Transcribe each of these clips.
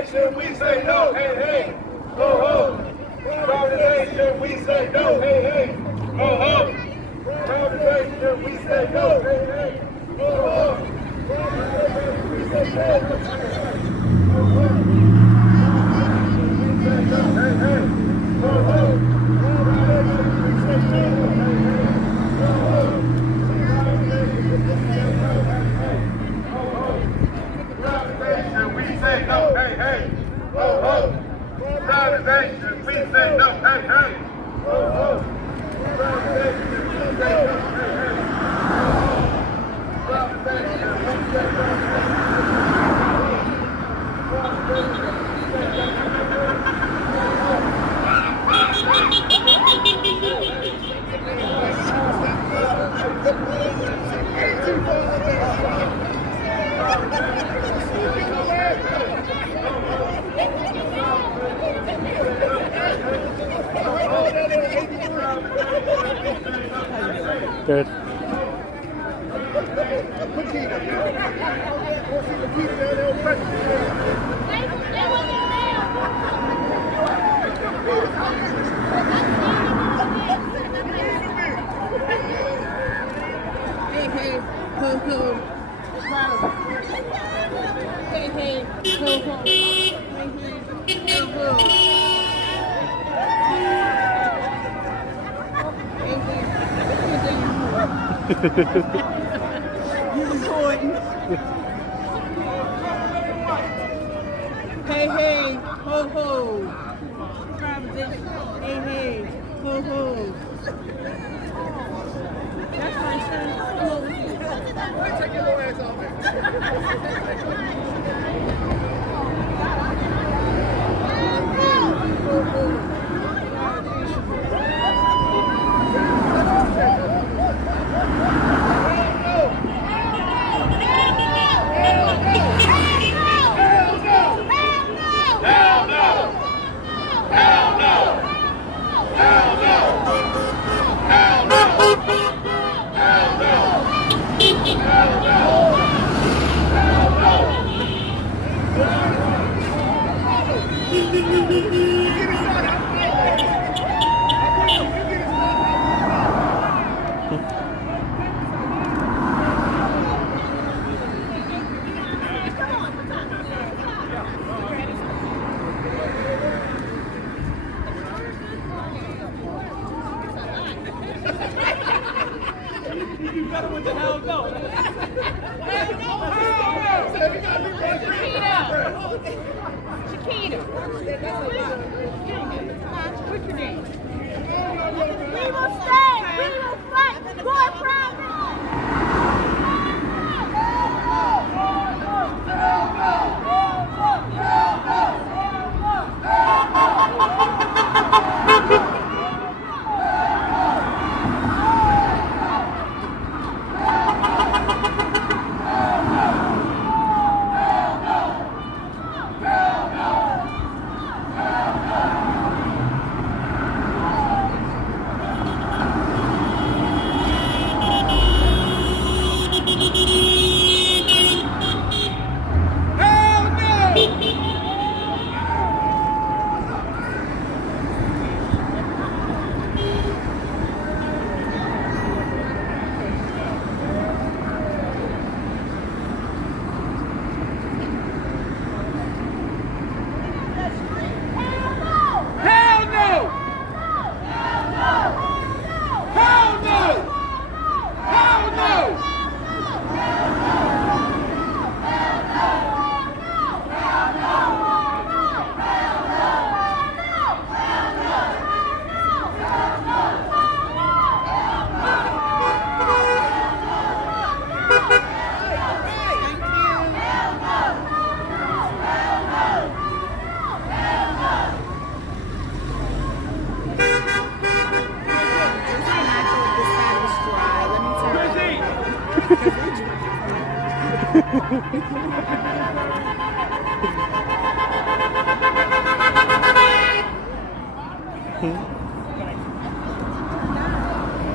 Privatization, we say no. Hey, hey, ho, ho. Privatization, we say no. Hey, hey, ho, ho. Privatization, we say no. Hey, hey, ho, ho. Privatization, we say no. Ho, ho. We say no. Hey, hey, ho, ho. Privatization, we say no. Hey, hey, ho, ho. Privatization, we say no, hey, hey, ho, ho. Privatization, we say no, hey, hey, ho, ho. Privatization, we say no, hey, hey, ho, ho. Privatization, we say no, Good. Hey, hey, ho, ho. Hey, hey, ho, ho. Hey, hey, ho, ho. You important. Hey, hey, ho, ho. Privatization. Hey, hey, ho, ho. That's my son. Come over here. Take your little ass off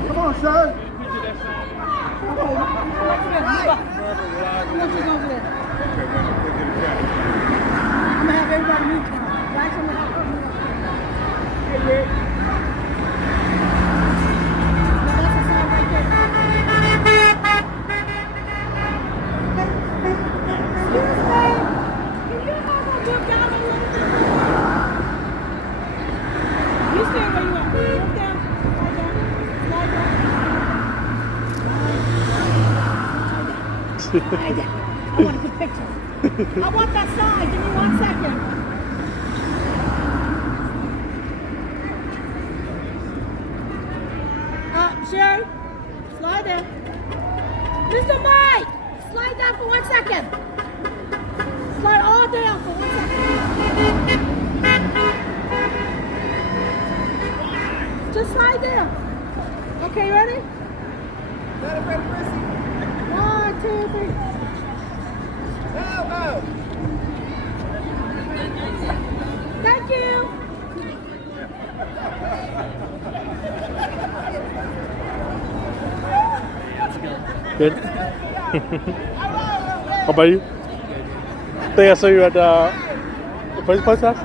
Come on, sir. I'm gonna have I want a good picture. I want that side. Give me 1 second. Sherry, slide in. Mr. Mike, slide down for 1 second. Slide all down for 1 second. Just slide down. Okay, ready? Let it break, Prissy. 1, 2, 3. Go. Thank you. Good. How about you? I think I saw you at the post house?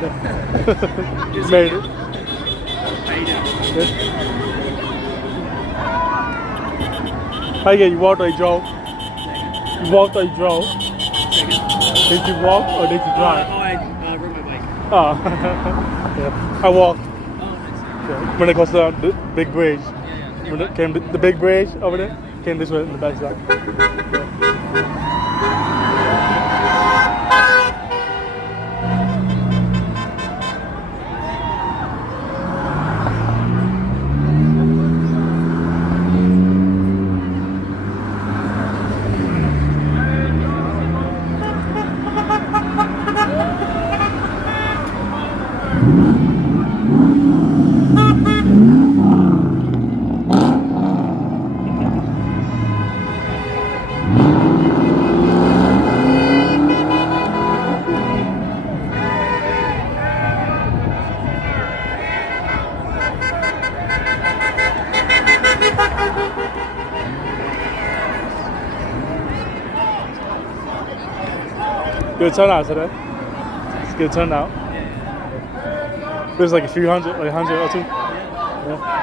Yeah. You made it. Good. How you walked or you drove? You walked or you drove? Did you walk or did you drive? I rode my bike. Oh. Yeah. I walked. Oh, nice. Yeah. When it goes down the big bridge. Yeah. When it came the big bridge over there, came this way in the back side. Good turnout today. It's a good turnout. There's like a few hundred, like 100 or two. Yeah.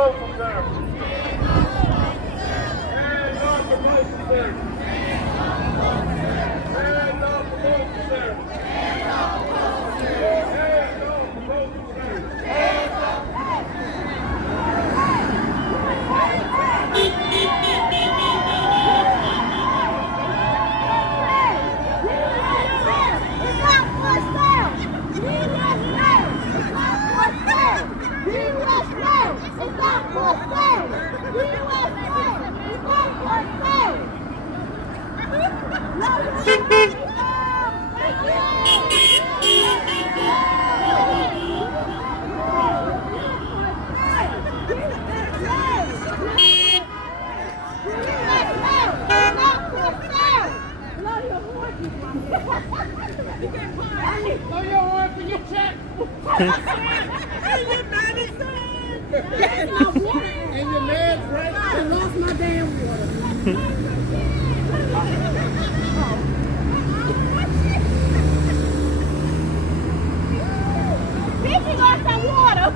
postal service. Hands off the postal service. Hands off the postal service. Hands off the postal service. Hands off the postal service. And your man's right. I lost my damn water. Bitch, lost some water.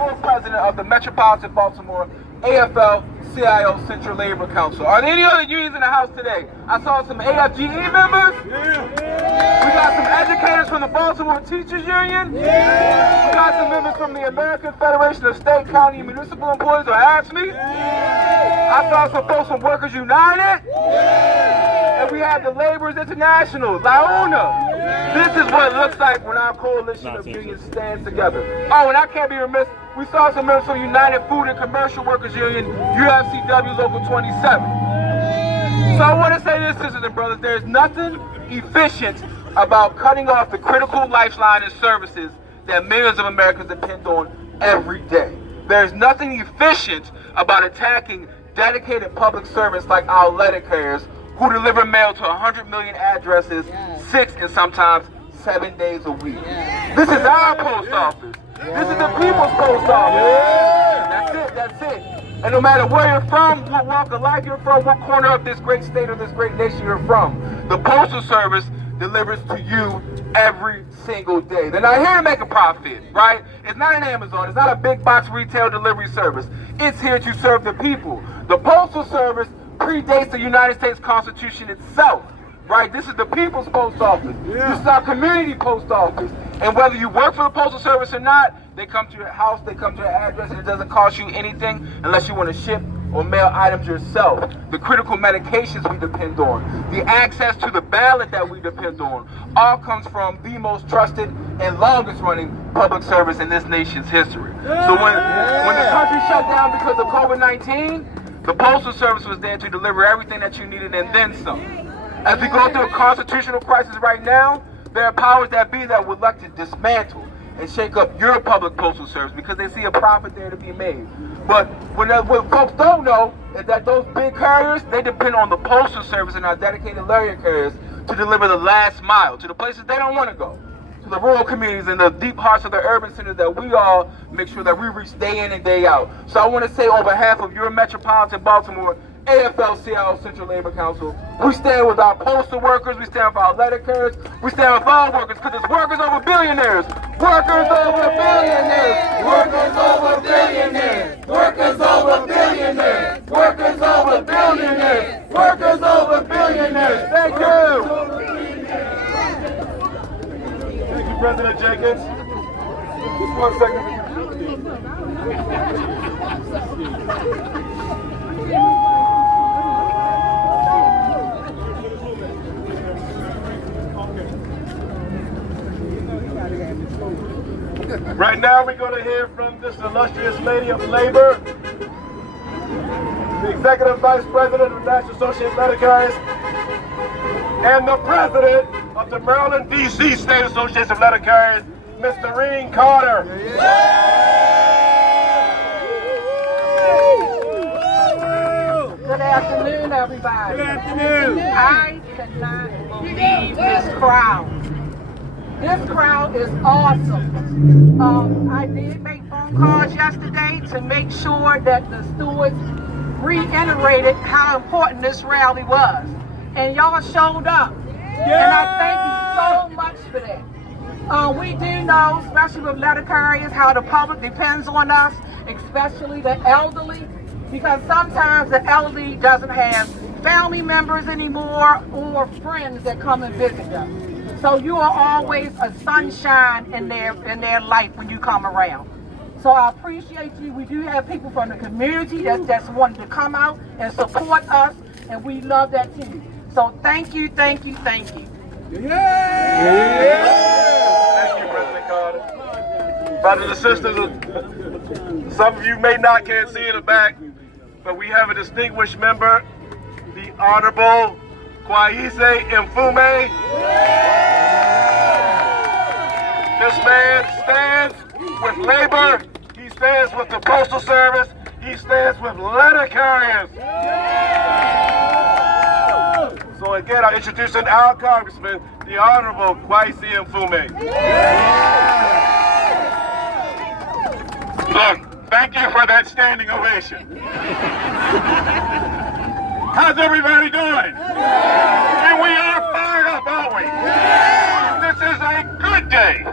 U.S. President of the Metropolitan Baltimore AFL-CIO Central Labor Council. Are there any other unions in the house today? I saw some AFGE members. Yeah. We got some educators from the Baltimore Teachers Union. Yeah. We got some members from the American Federation of State, County, and Municipal Employees, or AFSCME. Yeah. I saw some folks from Workers United. Yeah. And we have the Laborers International, LAUNA. Yeah. This is what it looks like when our coalition of unions stands together. Oh, and I can't be remiss, we saw some members from United Food and Commercial Workers Union, UFCW Local 27. So I want to say this, sisters and brothers, there's nothing efficient about cutting off the critical lifeline and services that millions of Americans depend on every day. There's nothing efficient about attacking dedicated public servants like our letter carriers who deliver mail to 100 million addresses, 6 and sometimes 7 days a week. This is our post office. This is the people's post office. That's it. And no matter where you're from, what walk of life you're from, what corner of this great state or this great nation you're from, the Postal Service delivers to you every single day. They're not here to make a profit, right? It's not an Amazon. It's not a big box retail delivery service. It's here to serve the people. The Postal Service predates the United States Constitution itself, right? This is the people's post office. This is our community post office. And whether you work for the Postal Service or not, they come to your house, they come to your address, and it doesn't cost you anything unless you want to ship or mail items yourself. The critical medications we depend on, the access to the ballot that we depend on, all comes from the most trusted and longest running public service in this nation's history. So when the country shut down because of COVID-19, the Postal Service was there to deliver everything that you needed and then some. As we go through a constitutional crisis right now, there are powers that be that would like to dismantle and shake up your public postal service because they see a profit there to be made. But what folks don't know is that those big carriers, they depend on the Postal Service and our dedicated letter carriers to deliver the last mile to the places they don't want to go, to the rural communities and the deep hearts of the urban centers that we all make sure that we reach day in and day out. So I want to say on behalf of your Metropolitan Baltimore AFL-CIO Central Labor Council, we stand with our postal workers, we stand for our letter carriers, we stand with all workers, because it's workers over billionaires. Workers over billionaires. Workers over billionaires. Workers over billionaires. Workers over billionaires. Workers over billionaires. Thank you. Thank you, President Jenkins. Just 1 second. Right now we're going to hear from this illustrious lady of labor, the Executive Vice President of the National Association of Letter Carriers, and the President of the Maryland, D.C. State Association of Letter Carriers, Ms. Doreen Carter. Good afternoon, everybody. Good afternoon. I cannot believe this crowd. This crowd is awesome. I did make phone calls yesterday to make sure that the stewards reiterated how important this rally was. And y'all showed up. And I thank you so much for that. We do know, especially with letter carriers, how the public depends on us, especially the elderly, because sometimes the elderly doesn't have family members anymore or friends that come and visit them. So you are always a sunshine in their life when you come around. So I appreciate you. We do have people from the community that's wanting to come out and support us, and we love that too. So thank you, thank you, thank you. Thank you, President Carter. Brothers and sisters, some of you may not can't see in the back, but we have a distinguished member, the Honorable Kwaise Mfume. This man stands with labor, he stands with the Postal Service, he stands with letter carriers. So again, I'm introducing our Congressman, the Honorable Kwaise Mfume. Look, thank you for that standing ovation. How's everybody doing? And we are fired up, aren't we? This is a good day.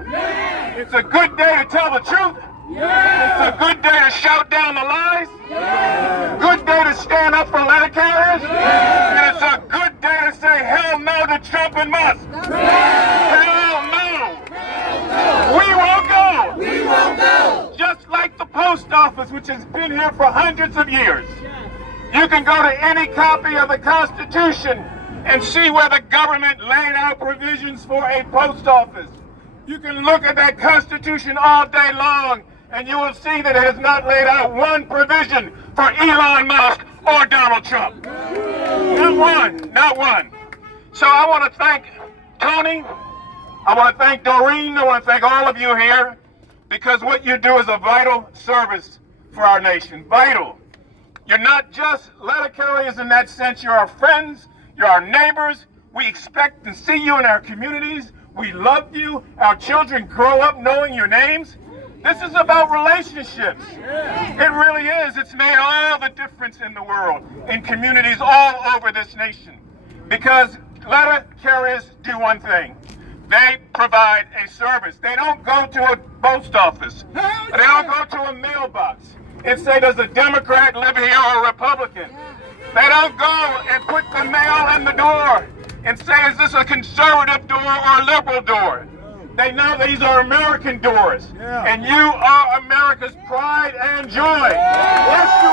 It's a good day to tell the truth. It's a good day to shout down the lies. Good day to stand up for letter carriers. And it's a good day to say hell no to Trump and Musk. Hell no. We won't go. We won't go. Just like the post office, which has been here for hundreds of years. You can go to any copy of the Constitution and see where the government laid out provisions for a post office. You can look at that Constitution all day long, and you will see that it has not laid out one provision for Elon Musk or Donald Trump. Not one, not one. So I want to thank Tony, I want to thank Doreen, I want to thank all of you here, because what you do is a vital service for our nation, vital. You're not just letter carriers in that sense, you're our friends, you're our neighbors. We expect to see you in our communities. We love you. Our children grow up knowing your names. This is about relationships. It really is. It's made all the difference in the world, in communities all over this nation. Because letter carriers do one thing. They provide a service. They don't go to a post office. They don't go to a mailbox and say, does a Democrat live here or a Republican? They don't go and put the mail in the door and say, is this a conservative door or a liberal door? They know these are American doors. And you are America's pride and joy. Yes, you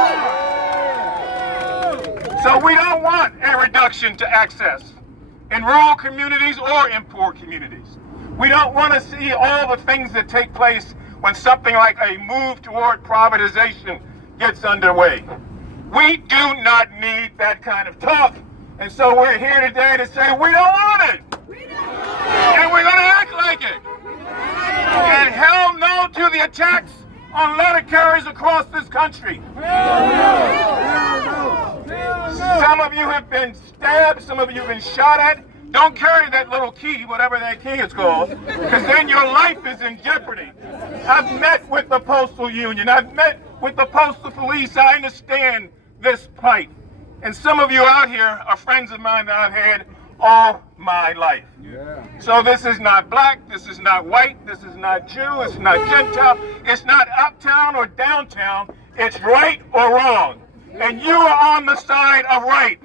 are. So we don't want a reduction to access in rural communities or in poor communities. We don't want to see all the things that take place when something like a move toward privatization gets underway. We do not need that kind of talk. And so we're here today to say we don't want it. And we're going to act like it. And hell no to the attacks on letter carriers across this country. Some of you have been stabbed, some of you have been shot at. Don't carry that little key, whatever that key is called, because then your life is in jeopardy. I've met with the Postal Union. I've met with the Postal Police. I understand this plight. And some of you out here are friends of mine that I've had all my life. So this is not black, this is not white, this is not Jew, it's not Gentile, it's not uptown or downtown, it's right or wrong. And you are on the side of right.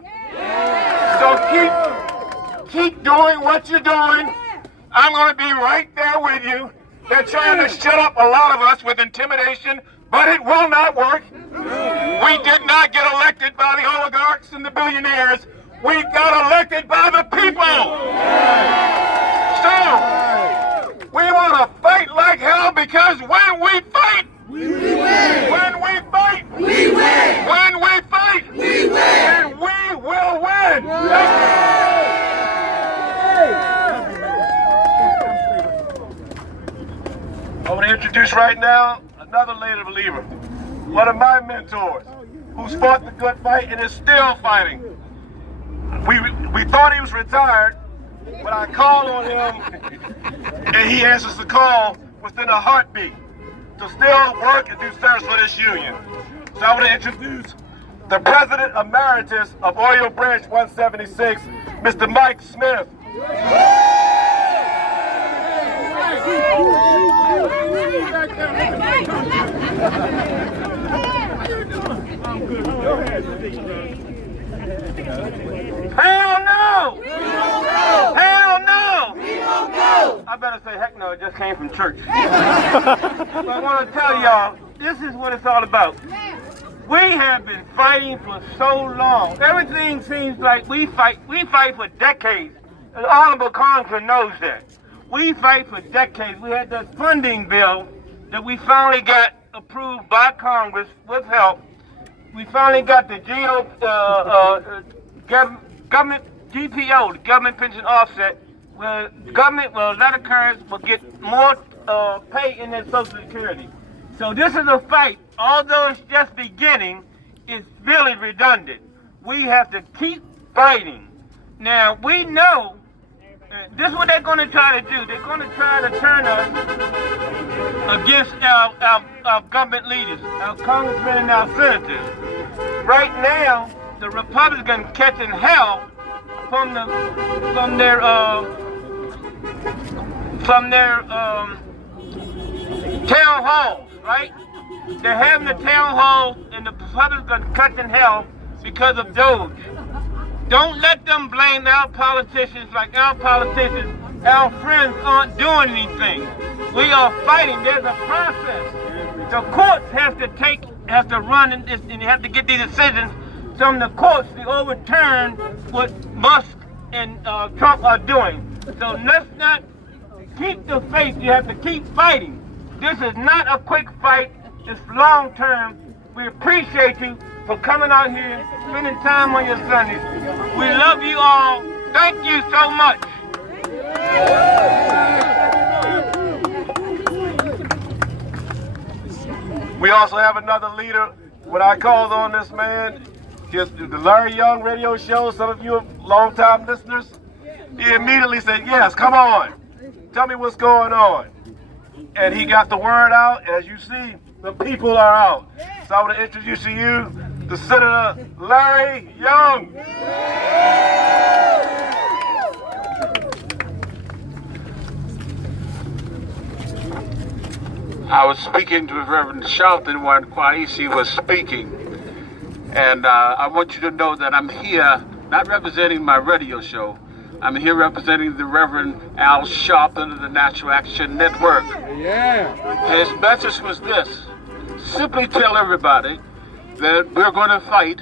So keep doing what you're doing. I'm going to be right there with you. They're trying to shut up a lot of us with intimidation, but it will not work. We did not get elected by the oligarchs and the billionaires. We got elected by the people. So we want to fight like hell, because when we fight, we win. When we fight, we win. When we fight, we win. And we will win. I want to introduce right now another lady believer, one of my mentors, who's fought the good fight and is still fighting. We thought he was retired, but I called on him and he answers the call within a heartbeat to still work and do service for this union. So I want to introduce the President Emeritus of Oriole Branch 176, Mr. Mike Smith. Hell no! Hell no! I better say heck no, it just came from church. But I want to tell y'all, this is what it's all about. We have been fighting for so long. Everything seems like we fight for decades. The Honorable Congressman knows that. We fight for decades. We had this funding bill that we finally got approved by Congress with help. We finally got the government GPO, the government pension offset, where the government will let occurrence will get more pay in their Social Security. So this is a fight. Although it's just beginning, it's really redundant. We have to keep fighting. Now we know this is what they're going to try to do. They're going to try to turn us against our government leaders, our congressmen and our senators. Right now, the Republicans catching hell from their town halls, right? They're having the town halls, and the Republicans catching hell because of Doge. Don't let them blame our politicians like our politicians, our friends aren't doing anything. We are fighting. There's a process. The courts have to run and you have to get these decisions from the courts to overturn what Musk and Trump are doing. So let's not keep the faith. You have to keep fighting. This is not a quick fight. It's long term. We appreciate you for coming out here, spending time on your Sundays. We love you all. Thank you so much. We also have another leader. When I called on this man, the Larry Young radio show, some of you are long-time listeners, he immediately said, yes, come on. Tell me what's going on. And he got the word out. As you see, the people are out. So I want to introduce to you the Senator Larry Young. I was speaking to Reverend Shelton when Kwaisi was speaking, and I want you to know that I'm here not representing my radio show. I'm here representing the Reverend Al Sharpton of the Natural Action Network. Yeah. His message was this: simply tell everybody that we're going to fight,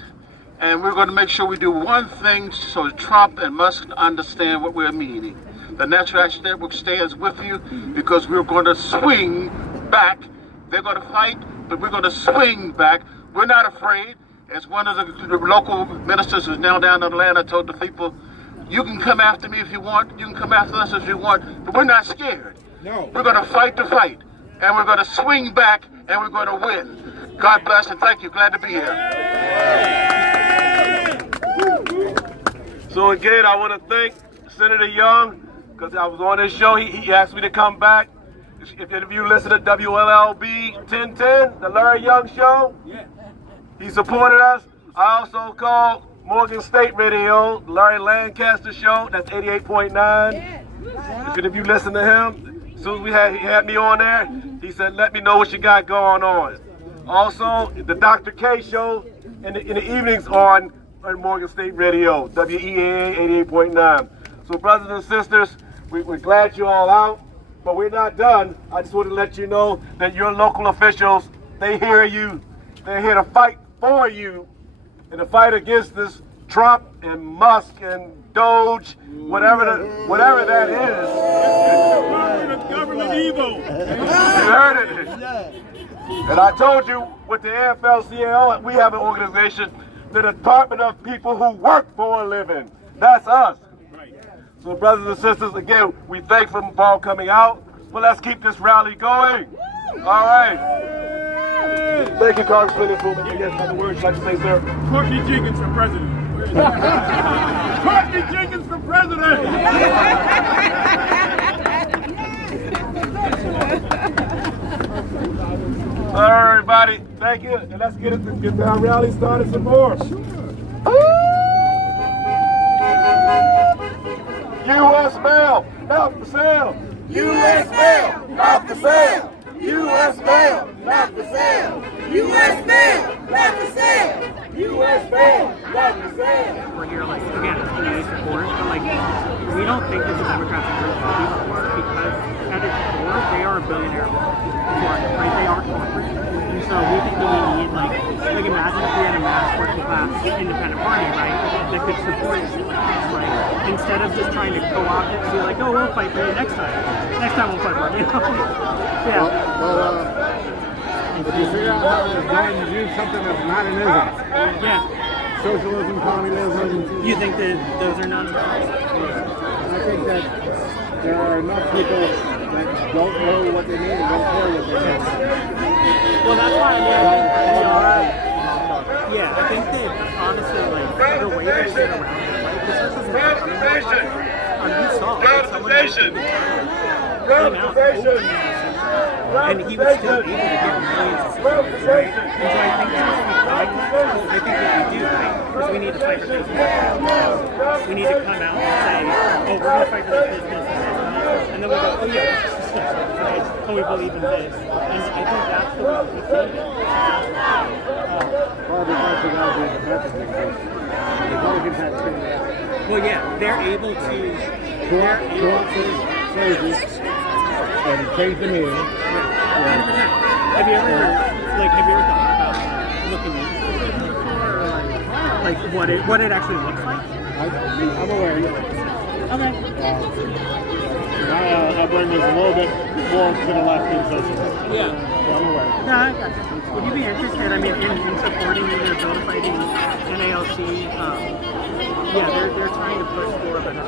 and we're going to make sure we do one thing so Trump and Musk understand what we're meaning. The Natural Action Network stands with you because we're going to swing back. They're going to fight, but we're going to swing back. We're not afraid. As one of the local ministers who's now down in Atlanta told the people, you can come after me if you want, you can come after us if you want, but we're not scared. No. We're going to fight the fight, and we're going to swing back, and we're going to win. God bless, and thank you. Glad to be here. So again, I want to thank Senator Young, because I was on his show. He asked me to come back. If any of you listen to WLLB 1010, the Larry Young Show, he supported us. I also called Morgan State Radio, Larry Lancaster Show, that's 88.9. If any of you listen to him, as soon as he had me on there, he said, let me know what you got going on. Also, the Dr. K Show in the evenings on Morgan State Radio, WEAA 88.9. So brothers and sisters, we're glad you're all out, but we're not done. I just want to let you know that your local officials, they hear you. They're here to fight for you in the fight against this Trump and Musk and Doge, whatever that is. Government evil. You heard it. And I told you with the AFL-CIO, we have an organization, the Department of People Who Work for a Living. That's us. So brothers and sisters, again, we thank them for all coming out. But let's keep this rally going. All right. Thank you, Congressman. You guys have the words you'd like to say, sir? Courtney Jenkins for president. Courtney Jenkins for president. All right, everybody. Thank you. And let's get the rally started some more. U.S. mail, not for sale. U.S. mail, not for sale. U.S. mail, not for sale. U.S. mail, not for sale. U.S. mail, not for sale. We're here, like, again, it's community support, but, like, we don't think that the Democrats are going to be support because at its core, they are a billionaire corporate, right? They are corporate. And so we think that we need, like imagine if we had a mass working class independent party, right, that could support us, right? Instead of just trying to co-opt it and be like, oh, we'll fight for you next time. Next time we'll fight for you, Yeah. If you figure out how it's going to use something that's not an ism. Yeah. Socialism, communism. You think that those are not? I think that there are enough people that don't know what they need and don't care what they need. Well, that's why I think that honestly, like, the way that we get around it, like, this isn't Privatization. you saw Privatization. and he was still able to get millions of supporters, right? And so I think that's what we find. I think what we do, right, is we need to fight for business. We need to come out and say, oh, we're going to fight for the business, and then we go, oh yeah, right? Oh, we believe in this. And I think that's the way we see it. Well, yeah, they're able to. And change the meaning. Have you ever thought about looking into it before, or like what it actually looks like? I'm aware. Okay. My brain is a little bit more to the left than socialism. Yeah. So I'm aware. No, I got you. Would you be interested? I mean, in supporting either bill fighting NALC? Yeah, they're trying to push for better